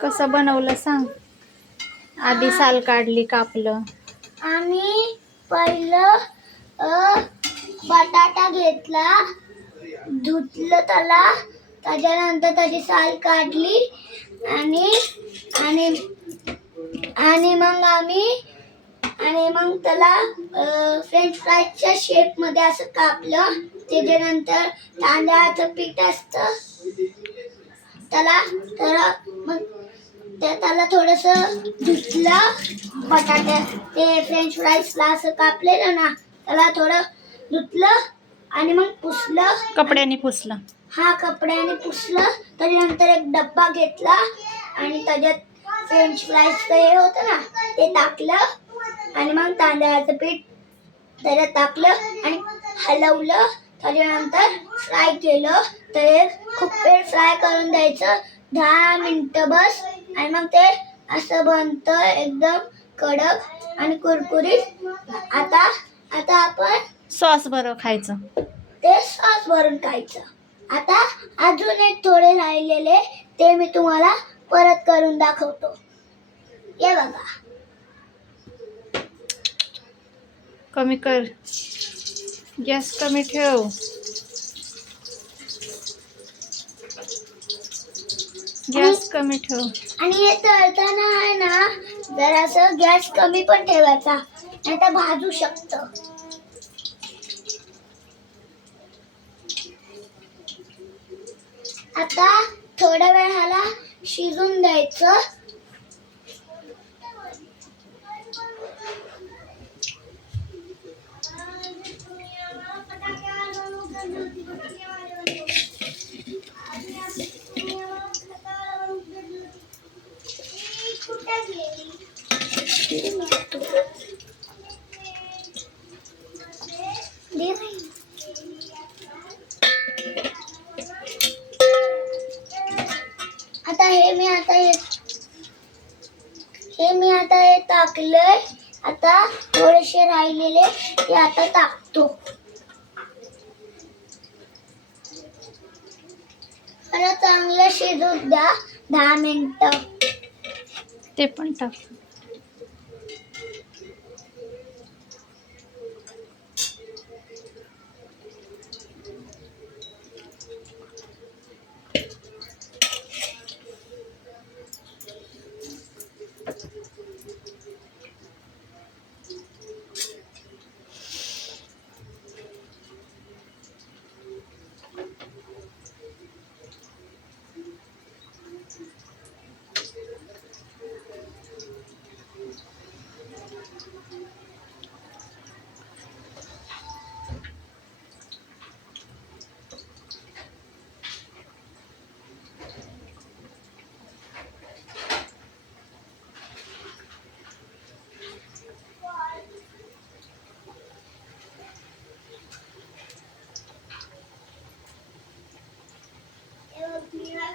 कसं बनवलं सांग. आधी साल काढली, कापलं. आम्ही पहिलं बटाटा घेतला, धुतलं त्याला, त्याच्यानंतर त्याची साल काढली आणि आणि आणि मग त्याला फ्रेंच फ्राईजच्या शेप मध्ये असं कापलं. त्याच्यानंतर तांदळाचं पीठ असतं त्याला थोडंसं धुतलं. बटाटे ते फ्रेंच फ्राईजला असं कापलेलं ना, त्याला थोडं धुतलं आणि मग पुसलं. कपड्याने पुसलं. हा, कपड्याने पुसलं. त्याच्यानंतर एक डब्बा घेतला आणि त्याच्यात फ्रेंच फ्राईजचं हे होतं ना, ते टाकलं आणि मग तांदळाचं पीठ त्याच्यात टाकलं आणि हलवलं. त्याच्यानंतर फ्राय केलं. तर खूप वेळ फ्राय करून द्यायचं, 10 मिनिटं बस. आणि मग ते असं बनतं एकदम कडक आणि कुरकुरीत. आता आपण सॉस बरोबर खायचं. ते सॉस भरून खायचं. आता अजून एक थोडे राहिलेले ते मी तुम्हाला परत करून दाखवतो. हे बघा. कमी कर, गॅस कमी ठेव. गॅस कमी ठेव. आणि हे तळताना आहे ना, जरासं गॅस कमी पण ठेवायचा, नाहीतर भाजू शकतं. आता थोड्या वेळ ह्याला शिजून द्यायचं. आता हे टाकलंय. आता थोडेसे राहिलेले ते आता टाकतो. मला चांगलं शिजू द्या 10 मिनिटं. ते पण टाक. Mira,